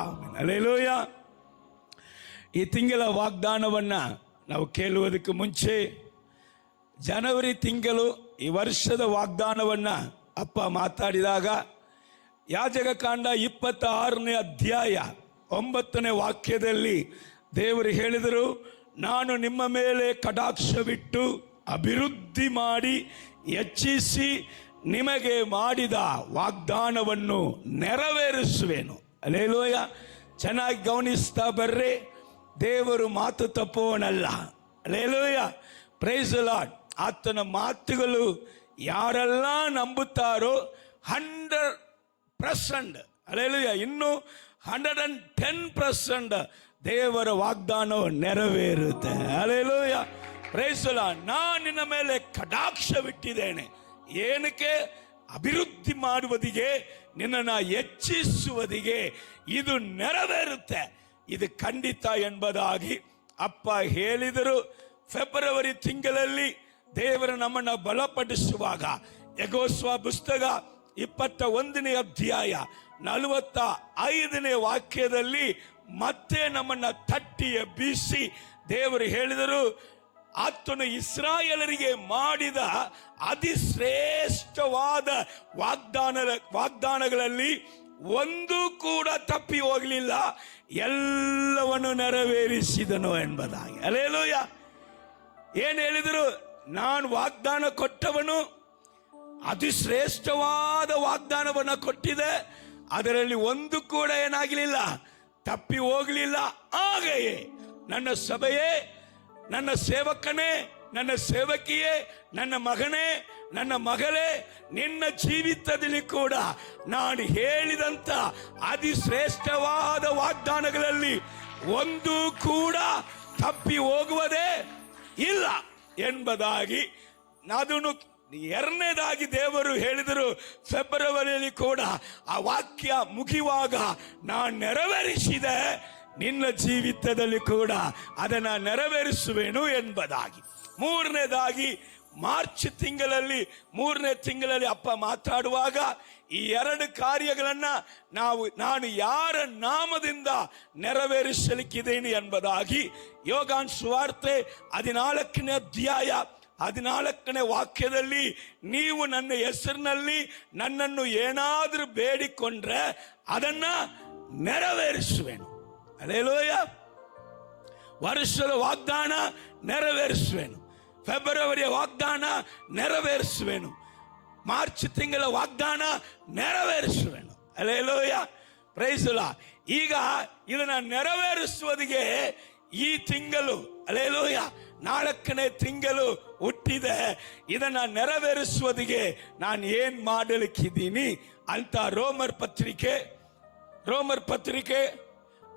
Amen. Hallelujah. ಈ ತಿಂಗಳ ವಾಗ್ದಾನವನ್ನ ನಾವು ಕೇಳುವುದಕ್ಕೆ ಮುಂಚೆ ಜನವರಿ ತಿಂಗಳು ಈ ವರ್ಷದ ವಾಗ್ದಾನವನ್ನ ಅಪ್ಪ ಮಾತಾಡಿದಾಗ ಯಾಜಕಕಾಂಡ 26ನೇ ಅಧ್ಯಾಯ 9ನೇ ವಾಕ್ಯದಲ್ಲಿ ದೇವರು ಹೇಳಿದರು, ನಾನು ನಿಮ್ಮ ಮೇಲೆ ಕಟಾಕ್ಷವಿಟ್ಟು ಅಭಿವೃದ್ಧಿ ಮಾಡಿ ಹೆಚ್ಚಿಸಿ ನಿಮಗೆ ಮಾಡಿದ ವಾಗ್ದಾನವನ್ನು ನೆರವೇರಿಸುವೆನು. ಹಲ್ಲೆಲೂಯಾ. ಚೆನ್ನಾಗಿ ಗಮನಿಸ್ತಾ ಬರ್ರಿ, ದೇವರು ಮಾತು ತಪ್ಪುವನಲ್ಲ. ಹಲ್ಲೆಲೂಯಾ. Praise the lord. ಆತನ ಮಾತುಗಳು ಯಾರೆಲ್ಲ ನಂಬುತ್ತಾರೋ 100%, ಹಲ್ಲೆಲೂಯಾ, ಇನ್ನು 110% ದೇವರ ವಾಗ್ದಾನವು ನೆರವೇರುತ್ತೆ. ಹಲ್ಲೆಲೂಯಾ. Praise the lord. ನಾನು ನಿನ್ನ ಮೇಲೆ ಕಟಾಕ್ಷವಿಟ್ಟಿದ್ದೇನೆ. ಏನಕ್ಕೆ? ಅಭಿವೃದ್ಧಿ ಮಾಡುವುದಿಗೆ, ನಿನ್ನನ್ನು ಹೆಚ್ಚಿಸುವುದಿಗೆ ಇದು ನೆರವೇರುತ್ತೆ, ಇದು ಖಂಡಿತ ಎಂಬುದಾಗಿ ಅಪ್ಪ ಹೇಳಿದರು. ಫೆಬ್ರವರಿ ತಿಂಗಳಲ್ಲಿ ದೇವರು ನಮ್ಮನ್ನು ಬಲಪಡಿಸುವಾಗ ಯೆಹೋಶುವ ಪುಸ್ತಕ 21ನೇ ಅಧ್ಯಾಯ 45ನೇ ವಾಕ್ಯದಲ್ಲಿ ಮತ್ತೆ ನಮ್ಮನ್ನು ತಟ್ಟಿ ಎಬ್ಬಿಸಿ ದೇವರು ಹೇಳಿದರು, ಆತನು ಇಸ್ರಾಯೇಲರಿಗೆ ಮಾಡಿದ ಅತಿಶ್ರೇಷ್ಠವಾದ ವಾಗ್ದಾನಗಳಲ್ಲಿ ಒಂದು ಕೂಡ ತಪ್ಪಿ ಹೋಗಲಿಲ್ಲ, ಎಲ್ಲವನ್ನು ನೆರವೇರಿಸಿದನು ಎಂಬುದಾಗಿ. ಹಲ್ಲೆಲೂಯಾ. ಏನು ಹೇಳಿದರು? ನಾನು ವಾಗ್ದಾನ ಕೊಟ್ಟವನು, ಅತಿಶ್ರೇಷ್ಠವಾದ ವಾಗ್ದಾನವನ್ನು ಕೊಟ್ಟಿದೆ, ಅದರಲ್ಲಿ ಒಂದು ಕೂಡ ಏನಾಗಲಿಲ್ಲ, ತಪ್ಪಿ ಹೋಗಲಿಲ್ಲ. ಹಾಗೆಯೇ ನನ್ನ ಸಭೆಯೇ, ನನ್ನ ಸೇವಕನೇ, ನನ್ನ ಸೇವಕಿಯೇ, ನನ್ನ ಮಗನೇ, ನನ್ನ ಮಗಳೇ, ನಿನ್ನ ಜೀವಿತದಲ್ಲಿ ಕೂಡ ನಾನು ಹೇಳಿದಂತ ಅತಿಶ್ರೇಷ್ಠವಾದ ವಾಗ್ದಾನಗಳಲ್ಲಿ ಒಂದು ಕೂಡ ತಪ್ಪಿ ಹೋಗುವುದೇ ಇಲ್ಲ ಎಂಬುದಾಗಿ ಅದನ್ನು ಎರಡನೇದಾಗಿ ದೇವರು ಹೇಳಿದರು. ಫೆಬ್ರವರಿಯಲ್ಲಿ ಕೂಡ ಆ ವಾಕ್ಯ ಮುಗಿಯುವಾಗ ನಾನು ನೆರವೇರಿಸಿದೆ, ನಿನ್ನ ಜೀವಿತದಲ್ಲಿ ಕೂಡ ಅದನ್ನು ನೆರವೇರಿಸುವೆನು ಎಂಬುದಾಗಿ. ಮೂರನೇದಾಗಿ ಮಾರ್ಚ್ ತಿಂಗಳಲ್ಲಿ 3ನೇ ತಿಂಗಳಲ್ಲಿ ಅಪ್ಪ ಮಾತಾಡುವಾಗ ಈ 2 ಕಾರ್ಯಗಳನ್ನು ನಾನು ಯಾರ ನಾಮದಿಂದ ನೆರವೇರಿಸಲಿಕ್ಕಿದ್ದೇನೆ ಎಂಬುದಾಗಿ ಯೋಹಾನ ಸುವಾರ್ತೆ 14ನೇ ಅಧ್ಯಾಯ 14ನೇ ವಾಕ್ಯದಲ್ಲಿ, ನೀವು ನನ್ನ ಹೆಸರಿನಲ್ಲಿ ನನ್ನನ್ನು ಏನಾದರೂ ಬೇಡಿಕೊಂಡ್ರೆ ಅದನ್ನ ನೆರವೇರಿಸುವೆನು. ಹಲ್ಲೆಲೂಯಾ. ವರ್ಷದ ವಾಗ್ದಾನ ನೆರವೇರಿಸುವೆನು, ಫೆಬ್ರವರಿಯ ವಾಗ್ದಾನ ನೆರವೇರಿಸುವೆನು, ಮಾರ್ಚ್ ತಿಂಗಳ ವಾಗ್ದಾನ ನೆರವೇರಿಸುವೆನು. ಹಲ್ಲೆಲೂಯಾ. Praise the lord. ಈಗ ಇದನ್ನ ನೆರವೇರಿಸುವುದಿಗೆ ಈ ತಿಂಗಳು, ಹಲ್ಲೆಲೂಯಾ, 4ನೇ ತಿಂಗಳು ಹುಟ್ಟಿದೆ. ಇದನ್ನ ನೆರವೇರಿಸುವುದಿಗೆ ನಾನು ಏನ್ ಮಾಡಲಿಕ್ಕಿದ್ದೀನಿ ಅಂತ ರೋಮರ್ ಪತ್ರಿಕೆ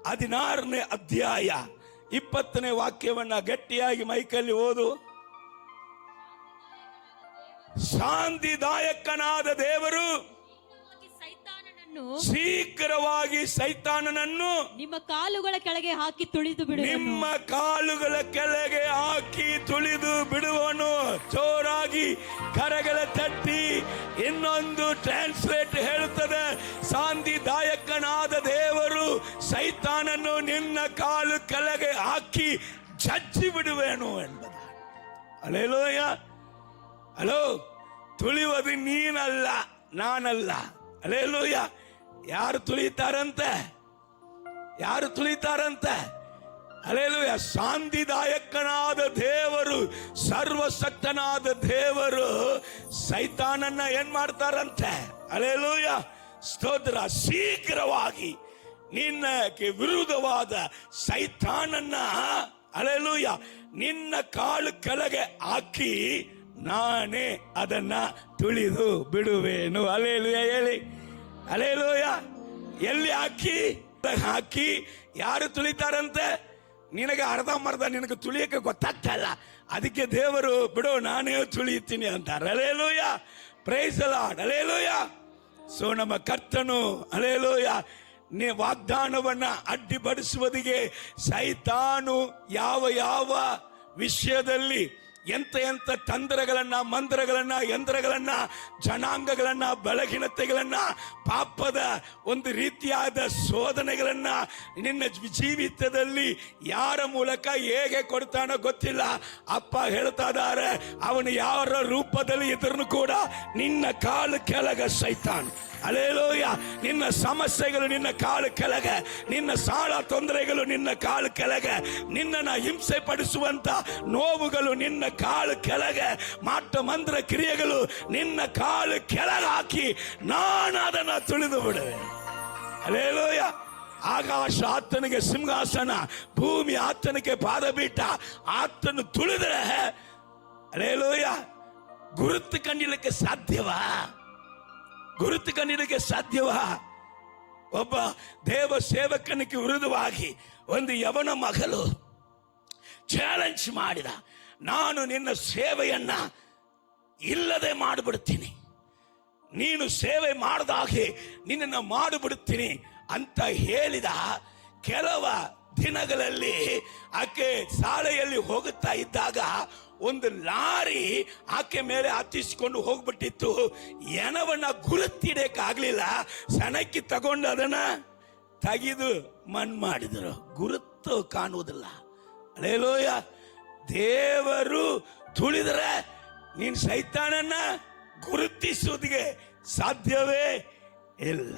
16ನೇ ಅಧ್ಯಾಯ 20ನೇ ವಾಕ್ಯವನ್ನ ಗಟ್ಟಿಯಾಗಿ ಮೈಕಲ್ಲಿ ಓದು. ಶಾಂತಿದಾಯಕನಾದ ದೇವರು ಶೀಘ್ರವಾಗಿ ಸೈತಾನನನ್ನು ನಿಮ್ಮ ಕಾಲುಗಳ ಕೆಳಗೆ ಹಾಕಿ ತುಳಿದು ಬಿಡುವನು. ನಿಮ್ಮ ಕಾಲುಗಳ ಕೆಳಗೆ ಹಾಕಿ ತುಳಿದು ಬಿಡುವನು. ಜೋರಾಗಿ ಕರಗಳ ತಟ್ಟಿ. ಇನ್ನೊಂದು ಟ್ರಾನ್ಸ್ಲೇಟ್ ಹೇಳುತ್ತದೆ, ಶಾಂತಿದಾಯಕನಾದ ದೇವರು ಸೈತಾನನ್ನು ನಿನ್ನ ಕಾಲು ಕೆಳಗೆ ಹಾಕಿ ಜಜ್ಜಿ ಬಿಡುವೆನು ಎಂಬುದು. ಹಲ್ಲೆಲೂಯಾ. ಹಲೋ, ತುಳಿಯುವುದು ನೀನಲ್ಲ, ನಾನಲ್ಲ. ಹಲ್ಲೆಲೂಯಾ. ಯಾರು ತುಳಿತಾರಂತೆ? ಯಾರು ತುಳಿತಾರಂತೆ? ಹಲ್ಲೆಲೂಯಾ. ಶಾಂತಿದಾಯಕನಾದ ದೇವರು, ಸರ್ವಶಕ್ತನಾದ ದೇವರು ಸೈತಾನನ್ನ ಏನ್ ಮಾಡ್ತಾರಂತೆ? ಹಲ್ಲೆಲೂಯಾ. ಸ್ತೋತ್ರ. ಶೀಘ್ರವಾಗಿ ನಿನ್ನಕ್ಕೆ ವಿರುದ್ಧವಾದ ಸೈತಾನನ್ನ, ಹಲ್ಲೆಲೂಯಾ, ನಿನ್ನ ಕಾಲು ಕೆಳಗೆ ಹಾಕಿ ನಾನೇ ಅದನ್ನ ತುಳಿದು ಬಿಡುವೆನು. ಹಲ್ಲೆಲೂಯಾ. ಹೇಳಿ ಹಲ್ಲೆಲೂಯಾ. ಎಲ್ಲಿ ಹಾಕಿ ಯಾರು ತುಳಿತಾರಂತೆ? ನಿನಗೆ ಅರ್ಧಂಬರ್ಧ ನಿನಗೆ ತುಳಿಯಕ್ಕೆ ಗೊತ್ತಾಗ್ತಲ್ಲ, ಅದಕ್ಕೆ ದೇವರು ಬಿಡು ನಾನೇ ತುಳಿಯುತ್ತೀನಿ ಅಂತಾರೆ. Hallelujah. Praise the lord. Hallelujah. So ನಮ್ಮ ಕರ್ತನು, ಹಲ್ಲೆಲೂಯಾ, ವಾಗ್ದಾನವನ್ನ ಅಡ್ಡಿಪಡಿಸುವುದಿಗೆ ಸೈತಾನು ಯಾವ ವಿಷಯದಲ್ಲಿ ಎಂತ ತಂತ್ರಗಳನ್ನ, ಮಂತ್ರಗಳನ್ನ, ಯಂತ್ರಗಳನ್ನ, ಜನಾಂಗಗಳನ್ನ, ಬಲಹೀನತೆಗಳನ್ನ, ಪಾಪದ ಒಂದು ರೀತಿಯಾದ ಶೋಧನೆಗಳನ್ನ ನಿನ್ನ ಜೀವಿತದಲ್ಲಿ ಯಾರ ಮೂಲಕ ಹೇಗೆ ಕೊಡ್ತಾನೋ ಗೊತ್ತಿಲ್ಲ. ಅಪ್ಪ ಹೇಳ್ತಾ ಇದ್ದಾರೆ, ಅವನು ಯಾರ ರೂಪದಲ್ಲಿ ಇದ್ರೂ ಕೂಡ ನಿನ್ನ ಕಾಲು ಕೆಳಗ ಸೈತಾನ್. ಅಲ್ಲೇಲೂಯ. ನಿನ್ನ ಸಮಸ್ಯೆಗಳು ನಿನ್ನ ಕಾಲು ಕೆಳಗೆ, ನಿನ್ನ ಸಾಲ ತೊಂದರೆಗಳು ನಿನ್ನ ಕಾಲು ಕೆಳಗೆ, ನಿನ್ನನ್ನು ಹಿಂಸೆ ಪಡಿಸುವಂತ ನೋವುಗಳು ನಿನ್ನ ಕಾಲು ಕೆಳಗೆ, ಮಾಟ ಮಂತ್ರ ಕ್ರಿಯೆಗಳು ನಿನ್ನ ಕಾಲು ಕೆಳಗೆ ಹಾಕಿ ನಾನು ಅದನ್ನು ತುಳಿದು ಬಿಡುವೆ. ಅಲ್ಲೇಲೂಯ. ಆಕಾಶ ಆತನಿಗೆ ಸಿಂಹಾಸನ, ಭೂಮಿ ಆತನಿಗೆ ಪಾದಪೀಠ. ಆತನು ತುಳಿದರೆ ಅಲ್ಲೇಲೂಯ, ಗುರುತು ಕಂಡಿಲಿಕ್ಕೆ ಸಾಧ್ಯವಾ? ಗುರುತು ಕಂಡಿಲಿಕ್ಕೆ ಸಾಧ್ಯವಾ? ಒಬ್ಬ ದೇವ ಸೇವಕನಿಗೆ ವಿರುದ್ಧವಾಗಿ ಒಂದು ಯವನ ಮಗಳು ಚಾಲೆಂಜ್ ಮಾಡಿದ, ನಾನು ನಿನ್ನ ಸೇವೆಯನ್ನ ಇಲ್ಲದೆ ಮಾಡಿಬಿಡ್ತೀನಿ, ನೀನು ಸೇವೆ ಮಾಡಿದಾಗೆ ನಿನ್ನನ್ನು ಮಾಡಿಬಿಡ್ತೀನಿ ಅಂತ ಹೇಳಿದ. ಕೆಲವ ದಿನಗಳಲ್ಲಿ ಆಕೆ ಶಾಲೆಯಲ್ಲಿ ಹೋಗುತ್ತಾ ಇದ್ದಾಗ ಒಂದು ಲಾರಿ ಆಕೆ ಮೇಲೆ ಹತ್ತಿಸಿಕೊಂಡು ಹೋಗ್ಬಿಟ್ಟಿತ್ತು. ಏನವನ್ನ ಗುರುತಿಡಕ್ಕಾಗ್ಲಿಲ್ಲ. ಸನಕ್ಕಿ ತಗೊಂಡು ಅದನ್ನ ತೆಗೆದು ಮಣ್ಣು ಮಾಡಿದರು. ಗುರುತು ಕಾಣುವುದಿಲ್ಲ. ಅಲ್ಲೇಲೂಯ. ದೇವರು ತುಳಿದರೆ ನೀನ್ ಸೈತಾನನ್ನ ಗುರುತಿಸುವುದಿಗೆ ಸಾಧ್ಯವೇ ಇಲ್ಲ.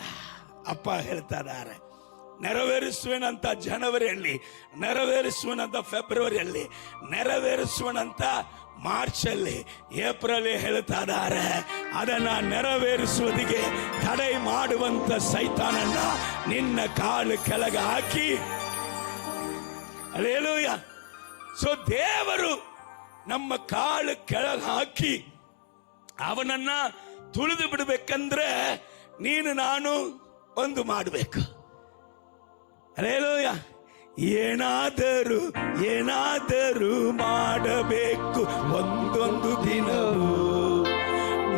ಅಪ್ಪ ಹೇಳ್ತಾ ಇದ್ದಾರೆ, ನೆರವೇರಿಸುವನಂತ ಜನವರಿಯಲ್ಲಿ, ನೆರವೇರಿಸುವನಂತ ಫೆಬ್ರವರಿಯಲ್ಲಿ, ನೆರವೇರಿಸುವನಂತ ಮಾರ್ಚಲ್ಲಿ, ಏಪ್ರಿಲ್ ಹೇಳ್ತಾ ಇದ್ದಾರೆ. ಅದನ್ನ ನೆರವೇರಿಸುವುದಿಗೆ ತಡೆ ಮಾಡುವಂತ ಸೈತಾನನ್ನ ನಿನ್ನ ಕಾಲು ಕೆಳಗೆ ಹಾಕಿ. ಅಲ್ಲೇಲೂಯ. ಸೊ ದೇವರು ನಮ್ಮ ಕಾಲು ಕೆಳಗೆ ಹಾಕಿ ಅವನನ್ನ ತುಳಿದು ಬಿಡಬೇಕಂದ್ರೆ ನೀನು ನಾನು ಒಂದು ಮಾಡಬೇಕು. ಅಲ್ಲೇಲೂಯ. ಏನಾದರೂ ಮಾಡಬೇಕು ಒಂದೊಂದು ದಿನವೂ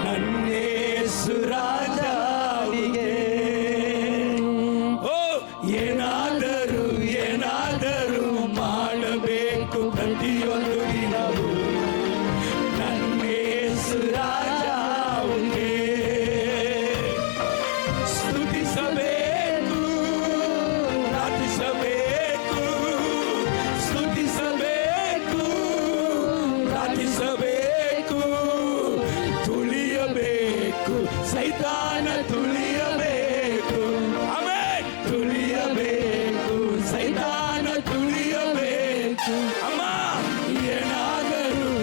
ನನ್ನೇಸು ರಾಜನಿಗೆ. ಓ ಏನಾದರೂ ಮಾಡಬೇಕು ಪ್ರತಿಯೊಂದು ದಿನವೂ ನನ್ನೇಸು ರಾಜನಿಗೆ ಸ್ತುತಿಸಬೇಕು, ಪ್ರಾರ್ಥಿಸಬೇಕು, ಸ್ತುತಿಸಬೇಕು, ಪ್ರಾರ್ಥಿಸಬೇಕು, ತುಳಿಯಬೇಕು, ಸೈತಾನ ತುಳಿಯಬೇಕು. ಆಮೆನ್. ತುಳಿಯಬೇಕು, ಸೈತಾನ ತುಳಿಯಬೇಕು. ಅಮ್ಮ, ಏನಾದರೂ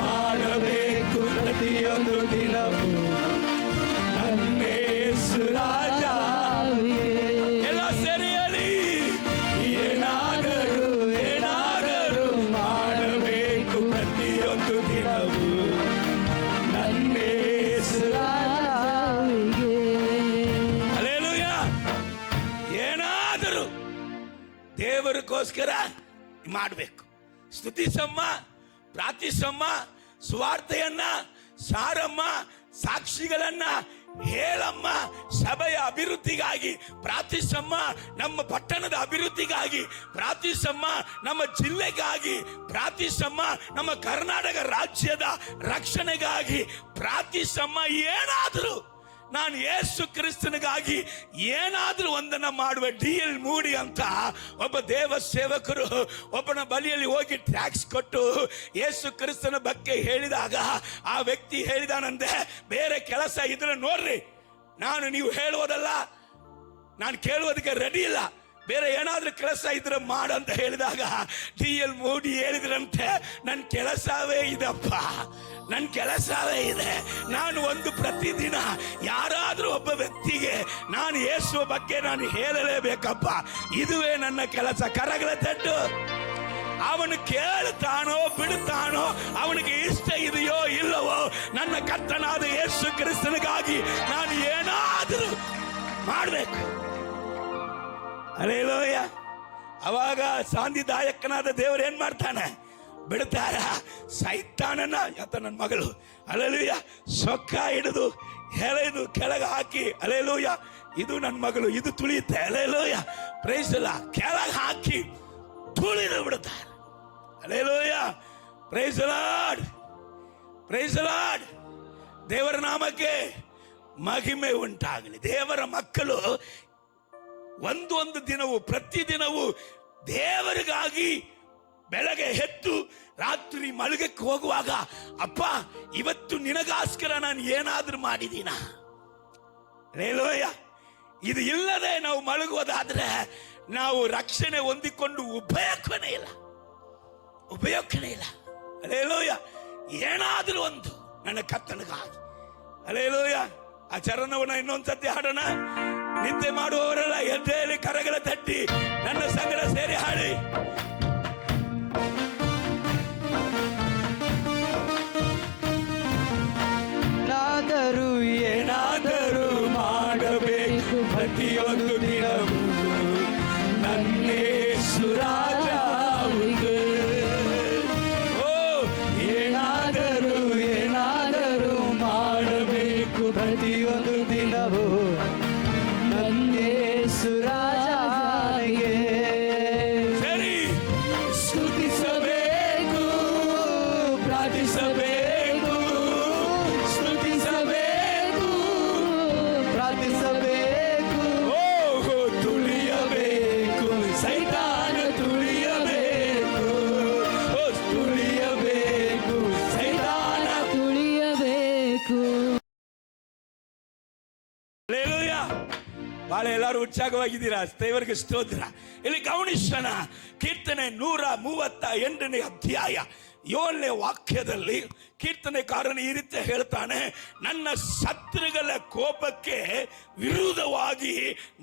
ಮಾಡಬೇಕು ಪ್ರತಿಯೊಂದು ದಿನವೂ ನನ್ನೇಸು ರಾಜ. ಎಲ್ಲ ಸರಿಯಲಿ. ಏನಾದರೂ ಮಾಡಬೇಕು ಪ್ರತಿಯೊಂದು ದಿನವೂ ನನ್ನೇಸು ರಾಜ. ಹಲ್ಲೆಲೂಯಾ. ಏನಾದರೂ ದೇವರಿಗೋಸ್ಕರ ಮಾಡಬೇಕು. ಸ್ತುತಿಸಮ್ಮ, ಪ್ರಾರ್ಥಿಸಮ್ಮ, ಸ್ವಾರ್ಥೆಯನ್ನ ಸಾರಮ್ಮ, ಸಾಕ್ಷಿಗಳನ್ನ ಹೇಳಮ್ಮ, ಸಭೆಯ ಅಭಿವೃದ್ಧಿಗಾಗಿ ಪ್ರಾರ್ಥಿಸಮ್ಮ, ನಮ್ಮ ಪಟ್ಟಣದ ಅಭಿವೃದ್ಧಿಗಾಗಿ ಪ್ರಾರ್ಥಿಸಮ್ಮ, ನಮ್ಮ ಜಿಲ್ಲೆಗಾಗಿ ಪ್ರಾರ್ಥಿಸಮ್ಮ, ನಮ್ಮ ಕರ್ನಾಟಕ ರಾಜ್ಯದ ರಕ್ಷಣೆಗಾಗಿ ಪ್ರಾರ್ಥಿಸಮ್ಮ. ಏನಾದರೂ ನಾನು ಯೇಸು ಕ್ರಿಸ್ತನಿಗಾಗಿ ಏನಾದರೂ ಒಂದನ್ನ ಮಾಡುವೆ. DL ಮೂಡಿ ಅಂತ ಒಬ್ಬ ದೇವ ಸೇವಕರು ಒಬ್ಬನ ಬಳಿಯಲ್ಲಿ ಹೋಗಿ ಟ್ಯಾಕ್ಸ್ ಕೊಟ್ಟು ಯೇಸು ಕ್ರಿಸ್ತನ ಬಗ್ಗೆ ಹೇಳಿದಾಗ ಆ ವ್ಯಕ್ತಿ ಹೇಳಿದಾನಂತೆ, ಬೇರೆ ಕೆಲಸ ಇದ್ರೆ ನೋಡ್ರಿ, ನೀವು ಹೇಳುವುದಲ್ಲ, ನಾನು ಕೇಳುವುದಕ್ಕೆ ರೆಡಿ ಇಲ್ಲ, ಬೇರೆ ಏನಾದ್ರೂ ಕೆಲಸ ಇದ್ರೆ ಮಾಡಂತ ಹೇಳಿದಾಗ DL ಮೂಡಿ ಹೇಳಿದ್ರಂತೆ, ನನ್ನ ಕೆಲಸವೇ ಇದಪ್ಪ, ನನ್ನ ಕೆಲಸವೇ ಇದೆ. ನಾನು ಒಂದು ಪ್ರತಿದಿನ ಯಾರಾದ್ರೂ ಒಬ್ಬ ವ್ಯಕ್ತಿಗೆ ನಾನು ಯೇಸುವ ಬಗ್ಗೆ ನಾನು ಹೇಳಲೇಬೇಕಪ್ಪ, ಇದುವೇ ನನ್ನ ಕೆಲಸ. ಕರಗಳ ತಟ್ಟು. ಅವನು ಕೇಳ್ತಾನೋ ಬಿಡುತ್ತಾನೋ, ಅವನಿಗೆ ಇಷ್ಟ ಇದೆಯೋ ಇಲ್ಲವೋ, ನನ್ನ ಕರ್ತನಾದ ಯೇಸು ಕ್ರಿಸ್ತನಿಗಾಗಿ ನಾನು ಏನಾದರೂ ಮಾಡಬೇಕು. ಹಲ್ಲೆಲೂಯಾ. ಅವಾಗ ಶಾಂತಿದಾಯಕನಾದ ದೇವರು ಏನ್ ಮಾಡ್ತಾನೆ? ಬಿಡ್ತಾರ ಸೈತಾನನ. ನನ್ನ ಮಗಳು ಹಲ್ಲೆಲೂಯಾ ಸೊಕ್ಕ ಹಿಡಿದು ಎಳೆದು ಕೆಳಗೆ ಹಾಕಿ, ಹಲ್ಲೆಲೂಯಾ ಇದು ನನ್ನ ಮಗಳು, ಇದು ತುಳಿಯುತ್ತೆ, ಹಲ್ಲೆಲೂಯಾ ಪ್ರೈಸ್ ಇಲ್ಲ, ಕೆಳಗೆ ಹಾಕಿ ತುಳಿದು ಬಿಡುತ್ತಾರೆ. Hallelujah. Praise the lord, praise the lord. ದೇವರ ನಾಮಕ್ಕೆ ಮಹಿಮೆ ಉಂಟಾಗಲಿ. ದೇವರ ಮಕ್ಕಳು ಒಂದು ದಿನವೂ ಪ್ರತಿದಿನವೂ ದೇವರಿಗಾಗಿ ಬೆಳಗ್ಗೆ ಎದ್ದು ರಾತ್ರಿ ಮಲಗಕ್ಕೆ ಹೋಗುವಾಗ, ಅಪ್ಪ ಇವತ್ತು ನಿನಗೋಸ್ಕರ ನಾನು ಏನಾದ್ರೂ ಮಾಡಿದೀನ? ಹಲ್ಲೆಲೂಯಾ. ಇದು ಇಲ್ಲದೆ ನಾವು ಮಲಗುವುದಾದ್ರೆ ನಾವು ರಕ್ಷಣೆ ಹೊಂದಿಕೊಂಡು ಉಪಯೋಗನೇ ಇಲ್ಲ, ಉಪಯೋಗನೇ ಇಲ್ಲ. ಹಲ್ಲೆಲೂಯಾ. ಏನಾದ್ರೂ ಒಂದು ನನ್ನ ಕರ್ತನಿಗಾಗಿ. ಹಲ್ಲೆಲೂಯಾ. ಆ ಚರಣವನ್ನ ಇನ್ನೊಂದ್ಸತಿ ಹಾಡೋಣ. ನಿದ್ದೆ ಮಾಡುವವರೆಲ್ಲ ಎದ್ದೇಳಿ ಕರಗಳ ತಟ್ಟಿ ನನ್ನ ಸಂಗಡ ಸೇರಿ ಹಾಡಿ. ಏನಾದರೂ ಮಾಡಬೇಕು ಪ್ರತಿಯೊಂದು ದಿನವೂ ನನ್ನೇಸು ರಾಜ. ಓ, ಏನಾದರೂ ಮಾಡಬೇಕು ಪ್ರತಿಯೊಂದು ದಿನವೂ ನನ್ನೇಸು ರಾಜನಿಗೆ ಸರಿ ಸ್ತುತಿಸಬೇಕು, ಪ್ರಾರ್ಥಿಸಬೇಕು, ಸ್ತುತಿಸಬೇಕು, ಪ್ರಾರ್ಥಿಸಬೇಕು, ಓಹೋ ತುಳಿಯಬೇಕು, ಸೈತಾನ ತುಳಿಯಬೇಕು, ಓ ತುಳಿಯಬೇಕು, ಸೈತಾನ. ತುಳಿಯಬೇಕು. ಹಲ್ಲೆಲೂಯಾ. ಬಹಳ ಎಲ್ಲರೂ ಉತ್ಸಾಹವಾಗಿದ್ದೀರಾ? ದೇವರಿಗೆ ಸ್ತೋತ್ರ. ಇಲ್ಲಿ ಗಮನಿಸೋಣ. ಕೀರ್ತನೆ 138ನೇ ಅಧ್ಯಾಯ 7ನೇ ವಾಕ್ಯದಲ್ಲಿ ಕೀರ್ತನೆಕಾರನು ಈ ರೀತಿ ಹೇಳ್ತಾನೆ, ನನ್ನ ಶತ್ರುಗಳ ಕೋಪಕ್ಕೆ ವಿರುದ್ಧವಾಗಿ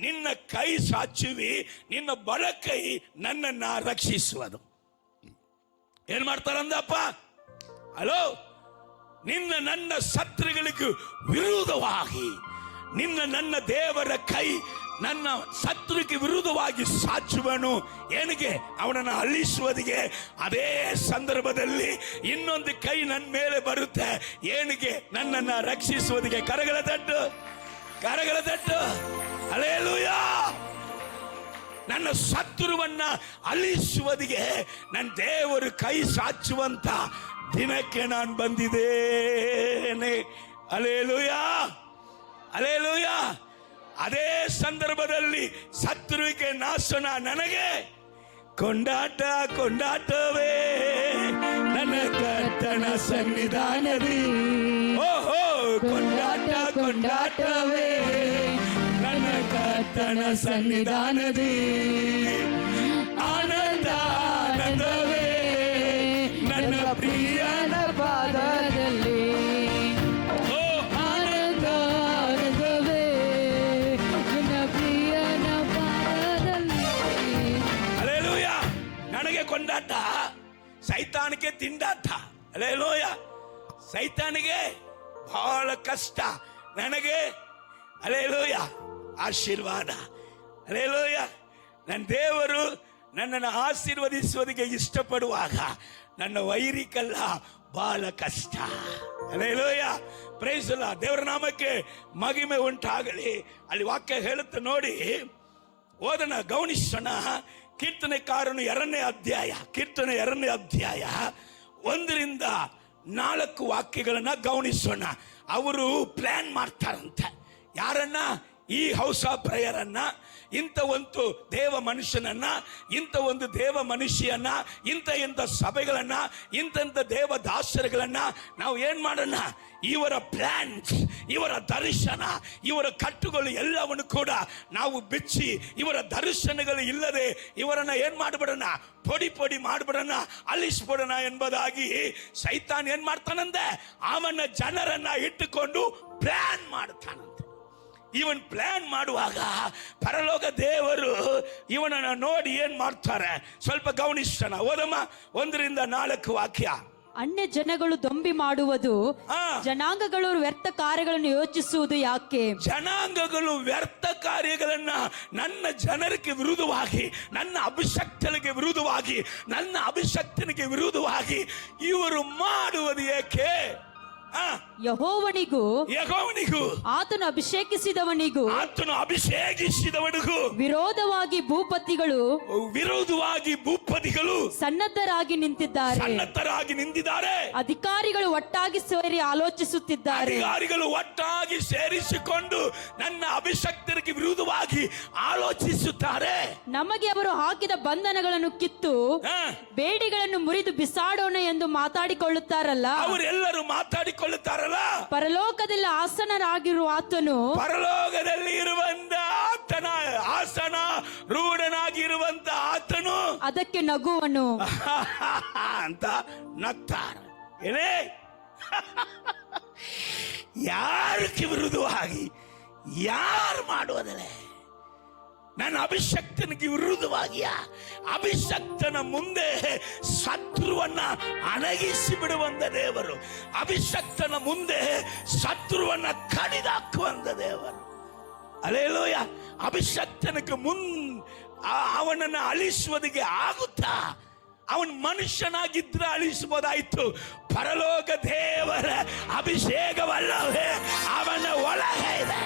ನಿನ್ನ ಕೈ ಸಾಚುವಿ, ನಿನ್ನ ಬಲಕೈ ನನ್ನನ್ನ ರಕ್ಷಿಸುವುದು. ಏನ್ ಮಾಡ್ತಾರಂದಪ್ಪ? ಹಲೋ, ನನ್ನ ಶತ್ರುಗಳಿಗೆ ವಿರುದ್ಧವಾಗಿ ನನ್ನ ದೇವರ ಕೈ ನನ್ನ ಶತ್ರುಗೆ ವಿರುದ್ಧವಾಗಿ ಸಾಚುವನು. ಏನಿಗೆ? ಅವನನ್ನು ಅಳಿಸುವುದಿಗೆ. ಅದೇ ಸಂದರ್ಭದಲ್ಲಿ ಇನ್ನೊಂದು ಕೈ ನನ್ನ ಮೇಲೆ ಬರುತ್ತೆ. ಏನಿಗೆ? ನನ್ನನ್ನು ರಕ್ಷಿಸುವುದಿಗೆ. ಕರಗಳ ತಟ್ಟು, ಕರಗಳ ತಟ್ಟು. ಹಲ್ಲೆಲೂಯಾ. ನನ್ನ ಶತ್ರುವನ್ನ ಅಳಿಸುವುದಿಗೆ ನನ್ನ ದೇವರು ಕೈ ಸಾಚುವಂತ ದಿನಕ್ಕೆ ನಾನು ಬಂದಿದ್ದೇನೆ. Hallelujah, hallelujah. ಅದೇ ಸಂದರ್ಭದಲ್ಲಿ ಶತ್ರುವಿಗೆ ನಾಶನ ನನಗೆ ಕೊಂಡಾಟ, ಕೊಂಡಾಟವೇ ನನ್ನ ಕರ್ತನ ಸನ್ನಿಧಾನದಿ. ಓಹೋ, ಕೊಂಡಾಟ, ಕೊಂಡಾಟವೇ ನನ್ನ ಕರ್ತನ ಸನ್ನಿಧಾನದಿ. ಆನಂದ, ಆನಂದವೇ ನನ್ನ ಪ್ರಿಯನ ಪಾದದಲ್ಲಿ. ಆನಂದ ಆನಂದವೇ ನನ್ನ ಪ್ರಿಯನ ಪಾದದಲ್ಲಿ. ಹಲ್ಲೆಲೂಯಾ. ನನಗೆ ಕೊಂಡಾಟ, ಸೈತಾನಿಗೆ ತಿಂಡಾಟ. ಹಲ್ಲೆಲೂಯಾ. ಸೈತಾನಿಗೆ ಬಹಳ ಕಷ್ಟ, ನನಗೆ ಹಲ್ಲೆಲೂಯಾ ಆಶೀರ್ವಾದ. ಹಲ್ಲೆಲೂಯಾ. ನನ್ನ ದೇವರು ನನ್ನನ್ನು ಆಶೀರ್ವದಿಸುವುದಕ್ಕೆ ಇಷ್ಟಪಡುವಾಗ ನನ್ನ ವೈರಿಕಲ್ಲ ಬಹಳ ಕಷ್ಟ. ಹಲ್ಲೆಲೂಯಾ. Praise the lord. ದೇವರ ನಾಮಕ್ಕೆ ಮಹಿಮೆ ಉಂಟಾಗಲಿ. ಅಲ್ಲಿ ವಾಕ್ಯ ಹೇಳುತ್ತೆ ನೋಡಿ, ಓದನ ಗಮನಿಸೋಣ. ಕೀರ್ತನೆಕಾರನು 2ನೇ ಅಧ್ಯಾಯ, ಕೀರ್ತನೆ 2ನೇ ಅಧ್ಯಾಯ 1ರಿಂದ 4 ವಾಕ್ಯಗಳನ್ನ ಗಮನಿಸೋಣ. ಅವರು ಪ್ಲಾನ್ ಮಾಡ್ತಾರಂತೆ. ಯಾರನ್ನ? ಈ ಹೌಸ್ ಆಫ್ ಪ್ರೇಯರ್ ಅನ್ನ, ಇಂಥ ಒಂದು ದೇವ ಮನುಷ್ಯನನ್ನ, ಇಂಥ ಒಂದು ದೇವ ಮನುಷ್ಯನ್ನ, ಇಂಥ ಸಭೆಗಳನ್ನ, ಇಂಥ ದೇವ ದಾಸರುಗಳನ್ನ ನಾವು ಏನ್ ಮಾಡೋಣ? ಇವರ ಪ್ಲಾನ್ಸ್, ಇವರ ದರ್ಶನ, ಇವರ ಕಟ್ಟುಗಳು ಎಲ್ಲವನ್ನು ಕೂಡ ನಾವು ಬಿಚ್ಚಿ, ಇವರ ದರ್ಶನಗಳು ಇಲ್ಲದೆ ಇವರನ್ನ ಏನ್ ಮಾಡ್ಬಿಡೋಣ? ಪೊಡಿ ಪೊಡಿ ಮಾಡ್ಬಿಡೋಣ, ಅಲಿಸ್ಬಿಡೋಣ ಎಂಬುದಾಗಿ ಸೈತಾನ್ ಏನ್ ಮಾಡ್ತಾನಂದೆ? ಅವನ ಜನರನ್ನ ಇಟ್ಟುಕೊಂಡು ಪ್ಲಾನ್ ಮಾಡ್ತಾನಂತೆ. ಇವನ್ ಪ್ಲಾನ್ ಮಾಡುವಾಗ ಪರಲೋಕ ದೇವರು ಇವನನ್ನ ನೋಡಿ ಏನ್ ಮಾಡ್ತಾರೆ ಸ್ವಲ್ಪ ಗಮನಿಸೋಣ. ಓದಮ್ಮ 1ರಿಂದ 4 ವಾಕ್ಯ. ಅನ್ಯ ಜನಗಳು ದೊಂಬಿ ಮಾಡುವುದು, ಜನಾಂಗಗಳು ವ್ಯರ್ಥ ಕಾರ್ಯಗಳನ್ನು ಯೋಚಿಸುವುದು ಯಾಕೆ? ಜನಾಂಗಗಳು ವ್ಯರ್ಥ ಕಾರ್ಯಗಳನ್ನ ನನ್ನ ಜನರಿಗೆ ವಿರುದ್ಧವಾಗಿ, ನನ್ನ ಅಭಿಷಕ್ತನಿಗೆ ವಿರುದ್ಧವಾಗಿ, ನನ್ನ ಅಭಿಷಕ್ತನಿಗೆ ವಿರುದ್ಧವಾಗಿ ಇವರು ಮಾಡುವುದು ಏಕೆ? ಆ, ಯೆಹೋವನಿಗೂ ಯೆಹೋವನಿಗೂ ಆತನು ಅಭಿಷೇಕಿಸಿದವನಿಗೂ ಆತನು ಅಭಿಷೇಕಿಸಿದವನಿಗೂ ವಿರೋಧವಾಗಿ ಭೂಪತಿಗಳು ವಿರೋಧವಾಗಿ ಭೂಪತಿಗಳು ಸನ್ನದ್ಧರಾಗಿ ನಿಂತಿದ್ದಾರೆ. ಸನ್ನದ್ಧರಾಗಿ ನಿಂತಿದ್ದಾರೆ. ಅಧಿಕಾರಿಗಳು ಒಟ್ಟಾಗಿ ಸೇರಿ ಆಲೋಚಿಸುತ್ತಿದ್ದಾರೆ. ಅಧಿಕಾರಿಗಳು ಒಟ್ಟಾಗಿ ಸೇರಿಸಿಕೊಂಡು ನನ್ನ ಅಭಿಷಕ್ತರಿಗೆ ವಿರುದ್ಧವಾಗಿ ಆಲೋಚಿಸುತ್ತಾರೆ. ನಮಗೆ ಅವರು ಹಾಕಿದ ಬಂಧನಗಳನ್ನು ಕಿತ್ತು ಆ, ಬೇಡಿಗಳನ್ನು ಮುರಿದು ಬಿಸಾಡೋಣ ಎಂದು ಮಾತಾಡಿಕೊಳ್ಳುತ್ತಾರಲ್ಲ. ಅವರೆಲ್ಲರೂ ಮಾತಾಡಿಕೊಳ್ಳುತ್ತಾರಲ್ಲ. ಪರಲೋಕದಲ್ಲಿ ಆಸನರಾಗಿರುವ ಆತನು ಪರಲೋಕದಲ್ಲಿ ಇರುವಂತ ಆತನ ಆಸನ ರೂಢನಾಗಿರುವಂತ ಆತನು ಅದಕ್ಕೆ ನಗುವನು ಅಂತ ನಗ್ತಾರ. ಏನೇ ಯಾರಕ್ಕೆ ವಿರುದ್ಧವಾಗಿ ಯಾರು ಮಾಡುವುದಲ್ಲ? ನನ್ನ ಅಭಿಷಕ್ತನಿಗೆ ವಿರುದ್ಧವಾಗಿಯ ಅಭಿಷಕ್ತನ ಮುಂದೆ ಶತ್ರುವನ್ನ ಅಣಗಿಸಿ ಬಿಡುವಂತ ದೇವರು, ಅಭಿಷಕ್ತನ ಮುಂದೆ ಶತ್ರುವನ್ನ ಕಡಿದಾಕುವಂತ ದೇವರು. ಅಲ್ಲೇಲೂಯ. ಅಭಿಷಕ್ತನಿಗೆ ಅವನನ್ನು ಅಳಿಸುವುದಕ್ಕೆ ಆಗುತ್ತಾ? ಅವನ್ ಮನುಷ್ಯನಾಗಿದ್ರೆ ಅಳಿಸಬಹುದಾಯ್ತು. ಪರಲೋಕ ದೇವರ ಅಭಿಷೇಕವಲ್ಲವೇ ಅವನ ಒಳಗೆ ಇದೆ,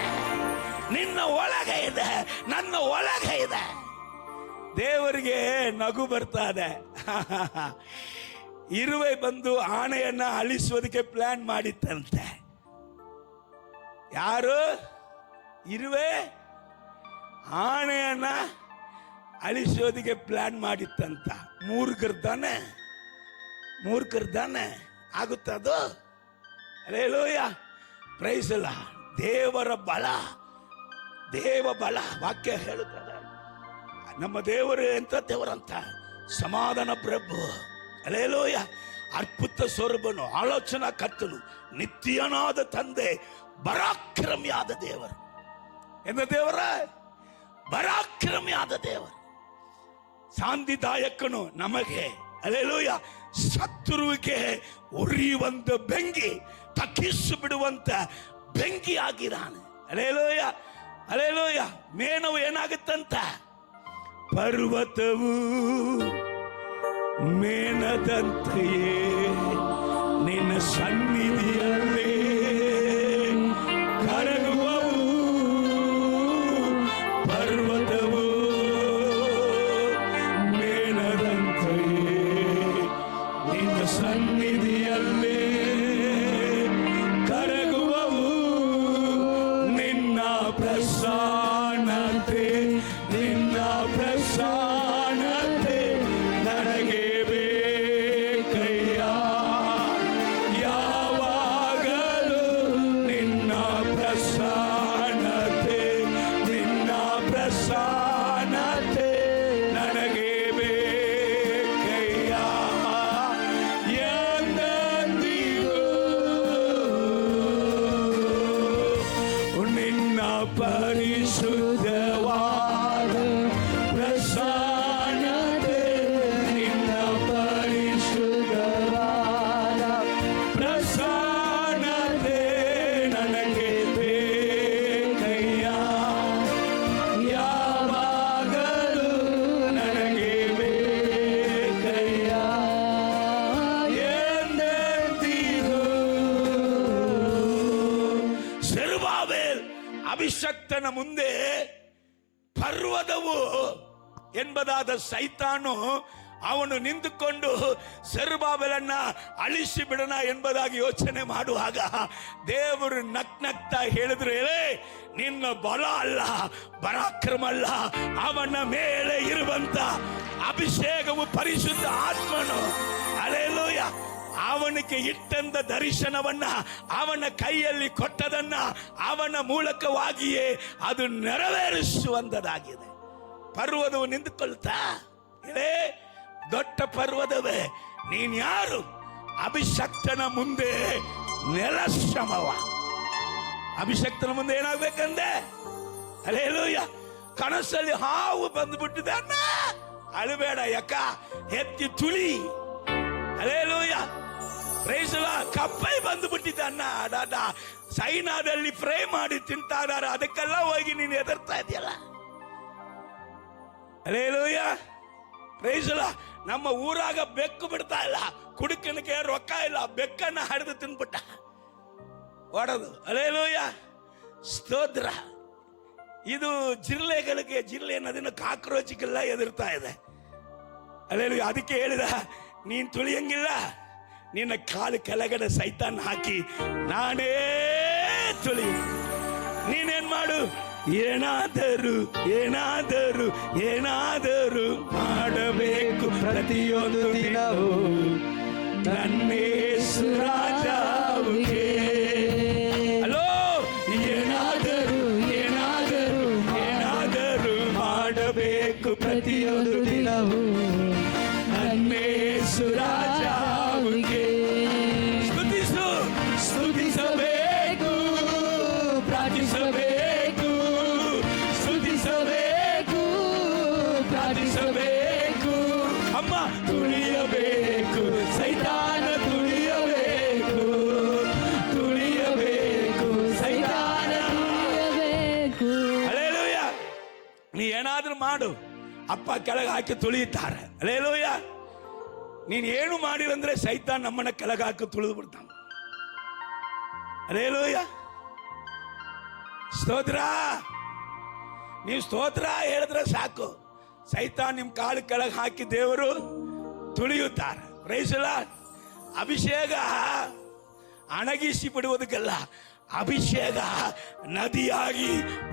ನಿನ್ನ ಒಳಗೆ ಇದೆ, ನನ್ನ ಒಳಗೆ ಇದೆ. ದೇವರಿಗೆ ನಗು ಬರ್ತದೆ. ಇರುವೆ ಬಂದು ಆನೆಯನ್ನ ಅಳಿಸೋದಕ್ಕೆ ಪ್ಲಾನ್ ಮಾಡಿತ್ತಂತೆ. ಯಾರು? ಇರುವೆ ಆನೆಯನ್ನ ಅಳಿಸೋದಿಗೆ ಪ್ಲಾನ್ ಮಾಡಿತ್ತಂತ. ಮೂರ್ಖರ್ದಾನೆ ಆಗುತ್ತದು? ಹಲ್ಲೆಲೂಯಾ, ಪ್ರೈಸ್ ಅಲ್ಲ. ದೇವರ ಬಲ, ದೇವ ಬಲ ವಾಕ್ಯ ಹೇಳುತ್ತದೆ. ನಮ್ಮ ದೇವರು ಎಂತ ದೇವರಂತ? ಸಮಾಧಾನ ಪ್ರಭು. ಹಲ್ಲೆಲೂಯಾ. ಅದ್ಭುತ ಸ್ವರೂಪನು, ಆಲೋಚನಾ ಕರ್ತನು, ನಿತ್ಯನಾದ ತಂದೆ, ಪರಾಕ್ರಮಿಯಾದ ದೇವರು. ಎಂದ ದೇವರ ಪರಾಕ್ರಮಿಯಾದ ದೇವರು, ಶಾಂತಿದಾಯಕನು ನಮಗೆ. ಹಲ್ಲೆಲೂಯಾ. ಶತ್ರುವಿಗೆ ಉರಿಯುವಂತ ಬೆಂಕಿ, ತಗ್ಗಿಸಿ ಬಿಡುವಂತ ಬೆಂಕಿ ಆಗಿರಾನೆ. Hallelujah, hallelujah. ಮೇನವು ಏನಾಗುತ್ತಂತ? ಪರ್ವತವು ಮೇನದಂತೆಯೇ ನಿನ್ನ ಸನ್ನಿಧಿಯಲ್ಲೇ ಕರಗುವವು. ಪರ್ವತವು ಮೇನದಂತೆಯೇ ನಿನ್ನ ಸನ್ನಿಧಿಯಲ್ಲೇ ಕರಗುವವು. ನಿನ್ನ ಪ್ರಸನ್ನತೆ, ನಿನ್ನ ಪ್ರಸನ್ನತೆ ನನಗೆ ಬೇಕಯ್ಯ. ಯಾವಾಗಲೂ ನಿನ್ನ ಪ್ರಸನ್ನತೆ, ನಿನ್ನ ಪ್ರಸನ್ನತೆ ನನಗೆ ಬೇಕಯ್ಯ. ಎಂದೆಂದಿಗೂ ನಿನ್ನ ಪರಿಶುದ್ಧವಾದ ಪ್ರಸನ್ನತೆ, ನಿನ್ನ ಪರಿಶುದ್ಧವಾದ ಪ್ರಸನ್ನತೆ ನನಗೆ ಬೇಕಯ್ಯ. ಯಾವಾಗಲೂ ನನಗೆ ಬೇಕಯ್ಯ. ಎಂದೆಂದಿಗೂ. ಜೆರುಬ್ಬಾಬೆಲ್ ಅಭಿಷಕ್ತನ ಮುಂದೆ ಪರ್ವತವು ಎಂಬುದಾದ ಸೈತಾನು ಅವನು ನಿಂತುಕೊಂಡು ಜೆರುಬ್ಬಾಬೆಲನ್ನ ಅಳಿಸಿ ಬಿಡೋಣ ಎಂಬುದಾಗಿ ಯೋಚನೆ ಮಾಡುವಾಗ ದೇವರು ನಗ್ನಗ್ತಾ ಹೇಳಿದ್ರು, ನಿನ್ನ ಬಲ ಅಲ್ಲ, ಪರಾಕ್ರಮ ಅಲ್ಲ, ಅವನ ಮೇಲೆ ಇರುವಂತ ಅಭಿಷೇಕವು ಪರಿಶುದ್ಧ ಆತ್ಮನು. ಹಲ್ಲೆಲೂಯಾ. ಅವನಿಗೆ ಇಟ್ಟಂತ ದರ್ಶನವನ್ನ, ಅವನ ಕೈಯಲ್ಲಿ ಕೊಟ್ಟದನ್ನ ಅವನ ಮೂಲಕವಾಗಿಯೇ ಅದು ನೆರವೇರಿಸುವಂತದಾಗಿದೆ. ಪರ್ವತವು ನಿಂತುಕೊಳ್ತಾ, ದೊಡ್ಡ ಪರ್ವತವೇ ನೀನ್ ಯಾರು? ಅಭಿಷಕ್ತನ ಮುಂದೆ ನೆಲಶ್ರಮವ. ಅಭಿಷಕ್ತನ ಮುಂದೆ ಏನಾಗ್ಬೇಕಂದೆ? ಹಲ್ಲೆಲೂಯಾ. ಕನಸಲ್ಲಿ ಹಾವು ಬಂದ್ಬಿಟ್ಟಿದೆ ಅನ್ನ, ಅಳಬೇಡ ಯಾಕ, ಎತ್ತಿ ತುಳಿ. Hallelujah, praise the lord. ಕಪ್ಪೈ ಬಂದ್ಬಿಟ್ಟಿದೆ ಅನ್ನ, ಚೈನಾದಲ್ಲಿ ಫ್ರೈ ಮಾಡಿ ತಿಂತಾ ಇದಾರೆ, ಅದಕ್ಕೆಲ್ಲ ಹೋಗಿ ನೀನು ಎದುರ್ತಾ ಇದೆಯಲ್ಲ. Hallelujah, praise the lord. ನಮ್ಮ ಊರಾಗ ಬೆಕ್ಕು ಬಿಡ್ತಾ ಇಲ್ಲ, ಕುಡುಕನಿಗೆ ರೊಕ್ಕ ಇಲ್ಲ, ಬೆಕ್ಕನ್ನ ಹರಿದು ತಿನ್ಬಿಟ್ಟ. ಹೊಡೆದು ಅಲ್ಲೇಲೂಯ ಸ್ತೋತ್ರ. ಇದು ಜಿರಳೆ ಅನ್ನೋದನ್ನು ಕಾಕ್ರೋಚ್ಗೆಲ್ಲ ಎದುರ್ತಾ ಇದೆ. ಅಲ್ಲೇಲೂಯ. ಅದಕ್ಕೆ ಹೇಳಿದ, ನೀನ್ ತುಳಿಯಂಗಿಲ್ಲ, ನಿನ್ನ ಕಾಲು ಕೆಳಗಡೆ ಸೈತಾನ್ ಹಾಕಿ ನಾನೇ ತುಳಿ. ನೀನೇನ್ ಮಾಡು, ಏನಾದರೂ ಏನಾದರೂ ಏನಾದರೂ ಮಾಡಬೇಕು ಪ್ರತಿಯೊಂದು ದಿನವೂ ನನ್ನೇಸು ರಾಜಾವುಗೆ. ಹಲೋ, ಏನಾದರೂ ಏನಾದರೂ ಏನಾದರೂ ಮಾಡಬೇಕು ಪ್ರತಿಯೊಂದು ದಿನವೂ ನನ್ನೇಸು ರಾಜಾವುಗೆ. ಸ್ತುತಿಸು, ಸ್ತುತಿಸಬೇಕು, ಪ್ರಾರ್ಥಿಸಬೇಕು, ಸ್ತುತಿಸಬೇಕು, ಪ್ರಾರ್ಥಿಸಬೇಕು. ಅಮ್ಮ ತುಳಿಯಬೇಕು, ಸೈತಾನ ತುಳಿಯಬೇಕು, ತುಳಿಯಬೇಕು, ಸೈತಾನ ತುಳಿಯಬೇಕು. ಹಲ್ಲೆಲೂಯ. ನೀ ಏನಾದ್ರೂ ಮಾಡು, ಅಪ್ಪ ಕೆಳಗೆ ಹಾಕಿ ತುಳಿಯುತ್ತಾರೆ. ಹಲ್ಲೆಲೂಯ. ನೀನ್ ಏನು ಮಾಡಿರಂದ್ರೆ ಸೈತಾನ್ ನಮ್ಮನ್ನ ಕೆಳಗೆ ಹಾಕಿ ತುಳಿದು ಬಿಡ್ತಾನೆ. ಹಲ್ಲೆಲೂಯ. ಸ್ತೋತ್ರ. ನೀವು ಸ್ತೋತ್ರ ಹೇಳಿದ್ರೆ ಸಾಕು, ಸೈತಾನ್ ನಿಮ್ ಕಾಲು ಕೆಳಗೆ ಹಾಕಿ ದೇವರು ತುಳಿಯುತ್ತಾರೆ. Price the lord. ಅಭಿಷೇಕ ಅಣಗಿಸಿ ಬಿಡುವುದಕ್ಕಲ್ಲ, ಅಭಿಷೇಕ ನದಿಯಾಗಿ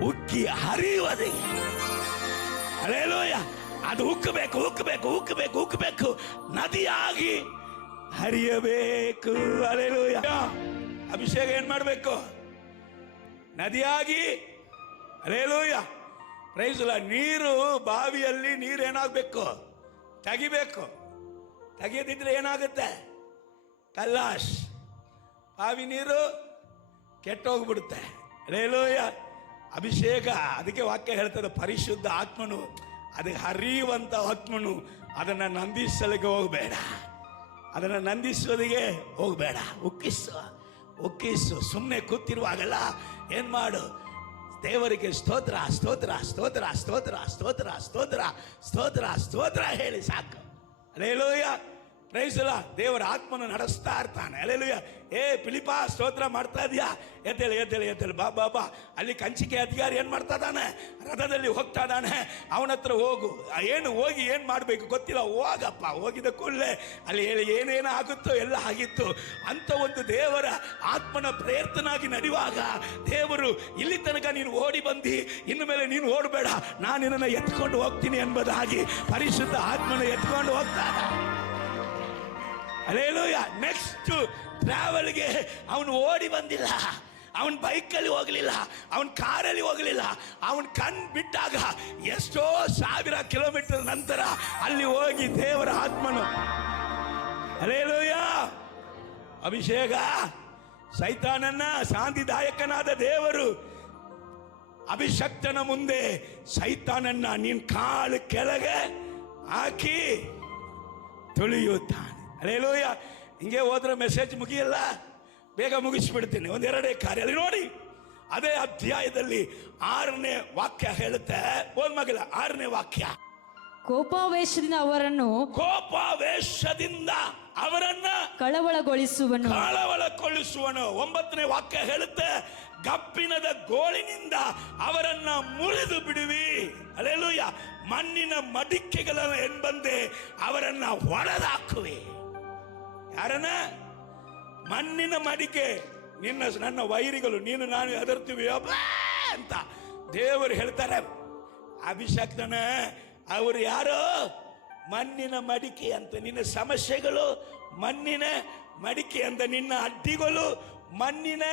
ಉಕ್ಕಿ ಹರಿಯುವುದೇ. ಹಲ್ಲೆಲೂಯ. ಅದು ಉಕ್ಕಬೇಕು, ಉಕ್ಕಬೇಕು, ಉಕ್ಕಬೇಕು, ಉಕ್ಕಬೇಕು, ನದಿಯಾಗಿ ಹರಿಯಬೇಕು. ಹಲ್ಲೆಲೂಯ. ಅಭಿಷೇಕ ಏನ್ ಮಾಡಬೇಕು? ನದಿಯಾಗಿ. ಹಲ್ಲೆಲೂಯ. Praise the lord. ನೀರು ಬಾವಿಯಲ್ಲಿ ನೀರು ಏನಾಗಬೇಕು? ತೆಗಿಬೇಕು. ತೆಗೆಯದಿದ್ರೆ ಏನಾಗುತ್ತೆ? ಕಲ್ಲಾಶ್. ಬಾವಿ ನೀರು ಕೆಟ್ಟೋಗ್ಬಿಡುತ್ತೆ. ಹಲ್ಲೆಲೂಯ. ಅಭಿಷೇಕ. ಅದಕ್ಕೆ ವಾಕ್ಯ ಹೇಳ್ತದೆ, ಪರಿಶುದ್ಧ ಆತ್ಮನು, ಅದಕ್ಕೆ ಹರಿಯುವಂತ ಆತ್ಮನು, ಅದನ್ನ ನಂದಿಸಲಿಕ್ಕೆ ಹೋಗಬೇಡ, ಅದನ್ನ ನಂದಿಸೋದಿಗೆ ಹೋಗಬೇಡ. ಉಕ್ಕಿಸು, ಉಕ್ಕಿಸು. ಸುಮ್ಮನೆ ಕೂತಿರುವಾಗಲ್ಲ ಏನ್ ಮಾಡು, ದೇವರಿಗೆ ಸ್ತೋತ್ರ ಸ್ತೋತ್ರ ಸ್ತೋತ್ರ ಸ್ತೋತ್ರ ಸ್ತೋತ್ರ ಸ್ತೋತ್ರ ಸ್ತೋತ್ರ ಸ್ತೋತ್ರ ಹೇಳಿ ಸಾಕು. ಹಲ್ಲೆಲೂಯ. Praise the lord. ದೇವರ ಆತ್ಮನು ನಡೆಸ್ತಾ ಇರ್ತಾನೆ. ಹಲ್ಲೆಲೂಯ. ಏ ಫಿಲಿಪ, ಸ್ತೋತ್ರ ಮಾಡ್ತಾ ಇದೀಯಾ? ಎದ್ದೇಳಿ ಎದ್ದೇಳಿ ಎದ್ದೇಳಿ, ಬಾ ಬಾ ಬಾ. ಅಲ್ಲಿ ಕಂಚಿಕೆ ಅಧಿಕಾರಿ ಏನ್ ಮಾಡ್ತಾ ಇದ್ದಾನೆ? ರಥದಲ್ಲಿ ಹೋಗ್ತಾ ಇದ್ದಾನೆ. ಅವನ ಹತ್ರ ಹೋಗು. ಏನು ಹೋಗಿ ಏನ್ ಮಾಡ್ಬೇಕು ಗೊತ್ತಿಲ್ಲ, ಹೋಗಪ್ಪ. ಹೋಗಿದ ಕೂಡಲೇ ಅಲ್ಲಿ ಹೇಳಿ ಏನೇನು ಆಗುತ್ತೋ ಎಲ್ಲ ಆಗಿತ್ತು ಅಂತ ಒಂದು ದೇವರ ಆತ್ಮನ ಪ್ರಯತ್ನಾಗಿ ನಡೆಯುವಾಗ ದೇವರು ಇಲ್ಲಿ ತನಕ ನೀನು ಓಡಿ ಬಂದು ಇನ್ನು ಮೇಲೆ ನೀನು ಓಡಬೇಡ, ನಾನು ನಿನ್ನನ್ನು ಎತ್ಕೊಂಡು ಹೋಗ್ತೀನಿ ಎಂಬುದಾಗಿ ಪರಿಶುದ್ಧ ಆತ್ಮನ ಎತ್ಕೊಂಡು ಹೋಗ್ತಾನೆ. ಹಲ್ಲೆಲೂಯ. ನೆಕ್ಸ್ಟ್ ಟ್ರಾವೆಲ್ಗೆ ಅವನು ಓಡಿ ಬಂದಿಲ್ಲ, ಅವನ್ ಬೈಕಲ್ಲಿ ಹೋಗಲಿಲ್ಲ, ಅವನ್ ಕಾರಲ್ಲಿ ಹೋಗಲಿಲ್ಲ. ಅವನ್ ಕಣ್ ಬಿಟ್ಟಾಗ ಎಷ್ಟೋ ಸಾವಿರ ಕಿಲೋಮೀಟರ್ ನಂತರ ಅಲ್ಲಿ ಹೋಗಿ ದೇವರ ಆತ್ಮನು. ಹಲ್ಲೆಲೂಯ. ಅಭಿಷೇಕ. ಸೈತಾನನ್ನ ಶಾಂತಿದಾಯಕನಾದ ದೇವರು ಅಭಿಷಕ್ತನ ಮುಂದೆ ಸೈತಾನನ್ನ ನಿನ್ ಕಾಲು ಕೆಳಗೆ ಹಾಕಿ ತುಳಿಯುತ್ತಾನೆ. ಹಲ್ಲೆಲೂಯ. ಹಿಂಗೆ ಹೋದ್ರೆ ಮೆಸೇಜ್ ಮುಗಿಯಲ್ಲ, ಬೇಗ ಮುಗಿಸ್ಬಿಡ್ತೀನಿ. ಒಂದೆರಡೇ ಕಾರ್ಯ ಅಲ್ಲಿ ನೋಡಿ. ಅದೇ ಅಧ್ಯಾಯದಲ್ಲಿ 6ನೇ ವಾಕ್ಯ ಹೇಳುತ್ತೆ. ಓದ್ ಮಗಲ 6ನೇ ವಾಕ್ಯ. ಕೋಪಾವೇಶದಿಂದ ಅವರನ್ನು ಕಳವಳಗೊಳಿಸುವನು. 9ನೇ ವಾಕ್ಯ ಹೇಳುತ್ತೆ, ಗಪ್ಪಿನದ ಗೋಳಿನಿಂದ ಅವರನ್ನ ಮುರಿದು ಬಿಡುವಿ. ಹಲ್ಲೆಲೂಯ. ಮಣ್ಣಿನ ಮಡಿಕೆಗಳ ಎಂಬಂತೆ ಅವರನ್ನ ಹೊಡೆದಾಕುವೆ. ಯಾರನ್ನ? ಮಣ್ಣಿನ ಮಡಿಕೆ. ನನ್ನ ವೈರಿಗಳು, ನೀನು ನಾನು ಹೆದರ್ತೀವಿ ಅಂತ ದೇವರು ಹೇಳ್ತಾರೆ. ಅಭಿಷಕ್ತನ ಅವರು ಯಾರು? ಮಣ್ಣಿನ ಮಡಿಕೆ ಅಂತ. ನಿನ್ನ ಸಮಸ್ಯೆಗಳು ಮಣ್ಣಿನ ಮಡಿಕೆ ಅಂತ, ನಿನ್ನ ಅಡ್ಡಿಗಳು ಮಣ್ಣಿನ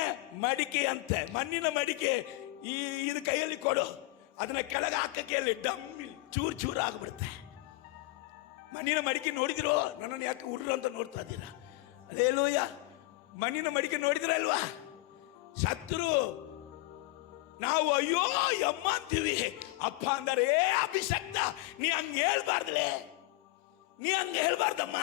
ಮಡಿಕೆ ಅಂತೆ. ಮಣ್ಣಿನ ಮಡಿಕೆ ಇದು ಕೈಯಲ್ಲಿ ಕೊಡು, ಅದನ್ನ ಕೆಳಗೆ ಹಾಕಕ್ಕೆ ಅಲ್ಲಿ ಡಮ್ಮಿ ಚೂರು ಚೂರು ಆಗ್ಬಿಡುತ್ತೆ. ಮಣ್ಣಿನ ಮಡಿಕೆ ನೋಡಿದಿರೋ? ನನ್ನನ್ನು ಯಾಕೆ ಉರ್ರು ಅಂತ ನೋಡ್ತಾ ಇದ್ದೀರಾ? ಹಲ್ಲೆಲೂಯ. ಮಣ್ಣಿನ ಮಡಿಕೆ ನೋಡಿದ್ರಲ್ವಾ? ಸತ್ರು ನಾವು ಅಯ್ಯೋ ಯಮ್ಮ ಅಂತೀವಿ. ಅಪ್ಪ ಅಂದರೆ, ಏ ಅಭಿಷಕ್ತ, ನೀ ಹಂಗೆ ಹೇಳ್ಬಾರ್ದಲೇ, ನೀ ಹಂಗೆ ಹೇಳ್ಬಾರ್ದಮ್ಮ.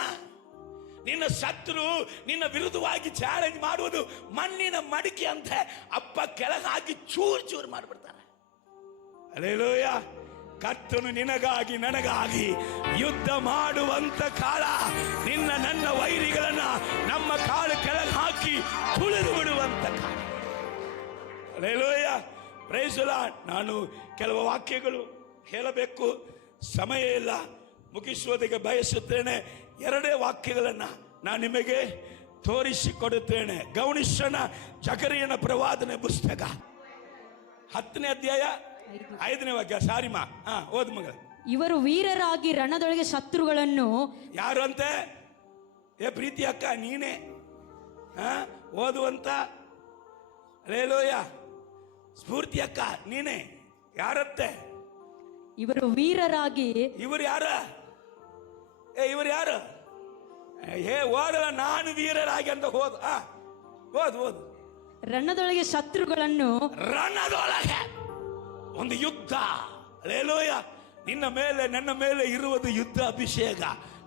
ನಿನ್ನ ಶತ್ರು ನಿನ್ನ ವಿರುದ್ಧವಾಗಿ ಚಾಲೆಂಜ್ ಮಾಡುವುದು ಮಣ್ಣಿನ ಮಡಿಕೆ ಅಂತ. ಅಪ್ಪ ಕೆಳಗೆ ಹಾಕಿ ಚೂರು ಚೂರು ಮಾಡಿಬಿಡ್ತಾರೆ. ಹಲ್ಲೆಲೂಯ. ಕರ್ತನು ನಿನಗಾಗಿ ನನಗಾಗಿ ಯುದ್ಧ ಮಾಡುವಂತ ಕಾಲ, ನನ್ನ ವೈರಿಗಳನ್ನ ನಮ್ಮ ಕಾಲು ಕೆಳಗೆ ಹಾಕಿ ತುಳಿದು ಬಿಡುವಂತ ಕಾಲ. Hallelujah, praise the lord. ನಾನು ಕೆಲವು ವಾಕ್ಯಗಳು ಹೇಳಬೇಕು, ಸಮಯ ಇಲ್ಲ, ಮುಗಿಸುವುದಕ್ಕೆ ಬಯಸುತ್ತೇನೆ. 2 ವಾಕ್ಯಗಳನ್ನು ನಾನು ನಿಮಗೆ ತೋರಿಸಿಕೊಡುತ್ತೇನೆ. ಗಮನಿಸೋಣ. ಜಕರೀಯನ ಪ್ರವಾದನೆ ಪುಸ್ತಕ 10ನೇ ಅಧ್ಯಾಯ 5ನೇ ವಾಕ್ಯ. ಸಾರಿಮಾ, ಓದು ಮಗ. ಇವರು ವೀರರಾಗಿ ರಣದೊಳಗೆ ಶತ್ರುಗಳನ್ನು. ಯಾರು ಅಂತೆ? ಏ ಪ್ರೀತಿ ಅಕ್ಕ, ನೀನೇ ಓದುವಂತ. ಹಲ್ಲೆಲೂಯ. ಸ್ಫೂರ್ತಿ ಅಕ್ಕ, ನೀನೇ. ಯಾರಂತೆ? ಇವರು ವೀರರಾಗಿ. ಇವರು ಯಾರ? ಇವರು ಯಾರು? ಓದಲ್ಲ. ನಾನು ವೀರರಾಗಿ ಅಂತ ಓದು. ಓದು. ರಣದೊಳಗೆ ಶತ್ರುಗಳನ್ನು. ರಣದೊಳಗೆ ಒಂದು ಯುದ್ಧ. ಹಲ್ಲೆಲೂಯ. ನಿನ್ನ ಮೇಲೆ ನನ್ನ ಮೇಲೆ ಇರುವುದು ಯುದ್ಧ ಅಭಿಷೇಕ.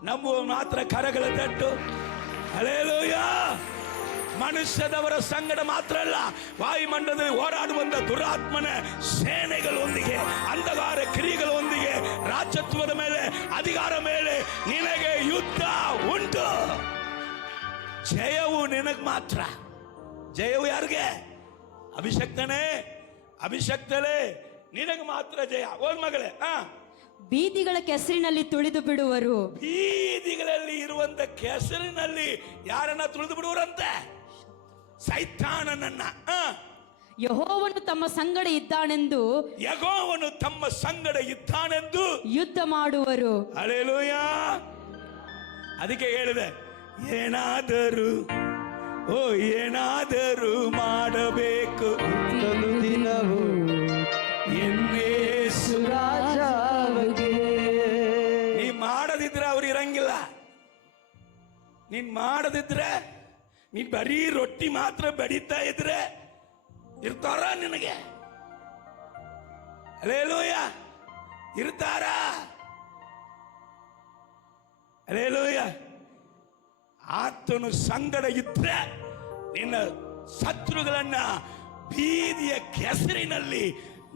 ನಂಬುವ ಮಾತ್ರ ಕರಗಳ ತಟ್ಟು. ಹಲ್ಲೆಲೂಯ. ಮನುಷ್ಯದವರ ಸಂಗಡ ಮಾತ್ರ ಅಲ್ಲ, ವಾಯುಮಂಡಲದಲ್ಲಿ ಹೋರಾಡುವಂತ ದುರಾತ್ಮನ ಸೇನೆಗಳೊಂದಿಗೆ, ಅಂಧಕಾರ ಕ್ರಿಯೆಗಳೊಂದಿಗೆ, ರಾಜತ್ವದ ಮೇಲೆ, ಅಧಿಕಾರ ಮೇಲೆ ನಿನಗೆ ಯುದ್ಧ ಉಂಟು. ಜಯವು ನಿನಗೆ ಮಾತ್ರ. ಜಯವು ಯಾರಿಗೆ? ಅಭಿಷಕ್ತನೇ, ಅಭಿಷಕ್ತಲೇ, ನಿನಗೆ ಮಾತ್ರ ಜಯ. ಓದ್ ಮಗಳೇ. ಬೀದಿಗಳ ಕೆಸರಿನಲ್ಲಿ ತುಳಿದು ಬಿಡುವರು. ಬೀದಿಗಳಲ್ಲಿ ಇರುವಂತ ಕೆಸರಿನಲ್ಲಿ ಯಾರನ್ನ ತುಳಿದು ಬಿಡುವರಂತೆ? ಸೈತಾನನನ್ನ. ಯೆಹೋವನು ತಮ್ಮ ಸಂಗಡ ಇದ್ದಾನೆಂದು. ಯೆಹೋವನು ತಮ್ಮ ಸಂಗಡ ಇದ್ದಾನೆಂದು ಯುದ್ಧ ಮಾಡುವರು. ಹಲ್ಲೆಲೂಯ. ಅದಕ್ಕೆ ಹೇಳಿದೆ, ಏನಾದರೂ ಏನಾದರೂ ಮಾಡಬೇಕು ಪ್ರತಿಯೊಂದು ದಿನವೂ ಎನ್ನೇಸು ರಾಜಾವಗೆ. ನೀ ಮಾಡದಿದ್ರೆ ಅವ್ರು ಇರಂಗಿಲ್ಲ. ನೀನ್ ಮಾಡದಿದ್ರೆ, ನೀನ್ ಬರೀ ರೊಟ್ಟಿ ಮಾತ್ರ ಬಡಿತಾ ಇದ್ರೆ ಇರ್ತಾರ ನಿನಗೆ? ಹಲ್ಲೆಲೂಯ. ಇರ್ತಾರ? ಹಲ್ಲೆಲೂಯ. ಆತನು ಸಂಗಡ ಇದ್ರೆ ನಿನ್ನ ಶತ್ರುಗಳನ್ನ ಬೀದಿಯ ಕೆಸರಿನಲ್ಲಿ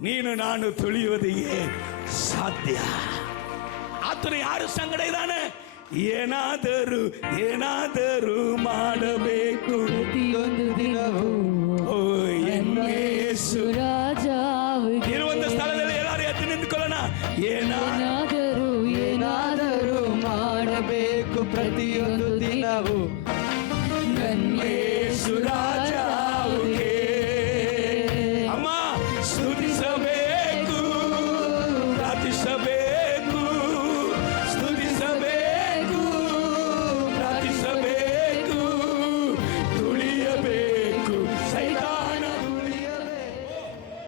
ನೀನು ನಾನು ತುಳಿಯುವುದಕ್ಕೆ ಸಾಧ್ಯ. ಆತನು ಯಾರು ಸಂಗಡ ಇದ್ದಾನೆ? ಏನಾದರೂ ಮಾಡಬೇಕು ಪ್ರತಿಯೊಂದು ದಿನವೂ ಎನ್ನೇಸು ರಾಜಾವಗೆ. ಇರುವಂತ ಸ್ಥಳದಲ್ಲಿ ಎಲ್ಲರೂ ಎದ್ದು ನಿಂತ್ಕೊಳ್ಳೋಣ. ಏನಾದರೂ ಮಾಡಬೇಕು ಪ್ರತಿಯೊಂದು ದಿನವೂ